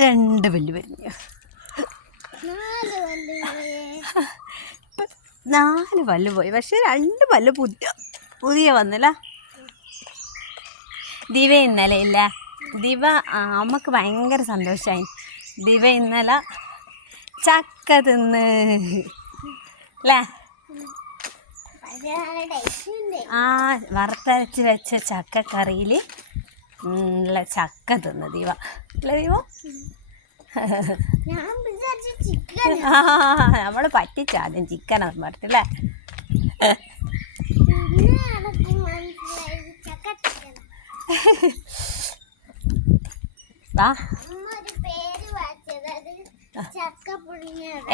രണ്ട് പല്ല് പറഞ്ഞു. 4 പല്ല് പോയി, പക്ഷെ 2 പല്ല് പുതിയ വന്നല്ല. ദിവ ഇന്നലെ ഇല്ല, ദിവ അമ്മക്ക് ഭയങ്കര സന്തോഷമായി. ദിവ ഇന്നലെ ചക്ക തിന്ന് അല്ലേ? വറുത്തരച്ച് വെച്ച ചക്കക്കറിയിൽ നല്ല ചക്ക തിന്ന് ദിവ അല്ലേ? ദിവ നമ്മള് പറ്റിച്ച ആദ്യം ചിക്കനാന്ന് പറഞ്ഞല്ലേ?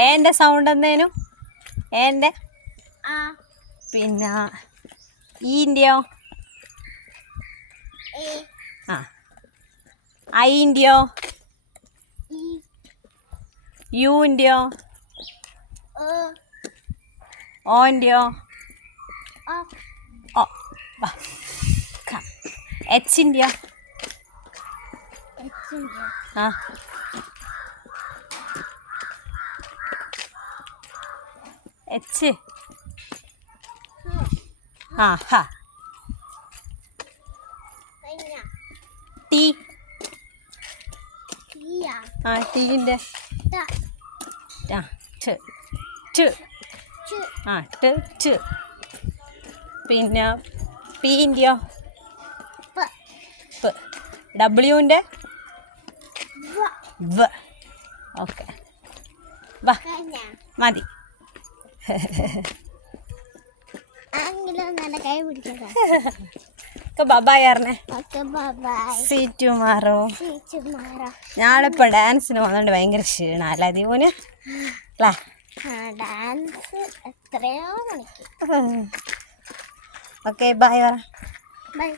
ഏന്റെ സൗണ്ട് എന്തേനു? ഏന്റെ പിന്നെ ഈന്റെയോ? ഐന്റെയോ? യൂന്റെയോ? ഓന്റെയോ? എച്ചിന്റെയോ? എച്ച് ടീ ടീൻ്റെ പിന്നെ പീൻ്റെയോ? ഡബ്ല്യൂൻ്റെ? ഓക്കെ, വാ മതി. ബബായ് പറഞ്ഞേ. See tomorrow. ഞാളിപ്പോൾ ഡാൻസിന് പോകുന്നതുകൊണ്ട് ഭയങ്കര ക്ഷീണം അല്ലേ ദീപുന്? അല്ലേ? ഡാൻസ് എത്രയോ മണിക്ക്. ഓക്കെ, ബൈ പറ. ബൈ.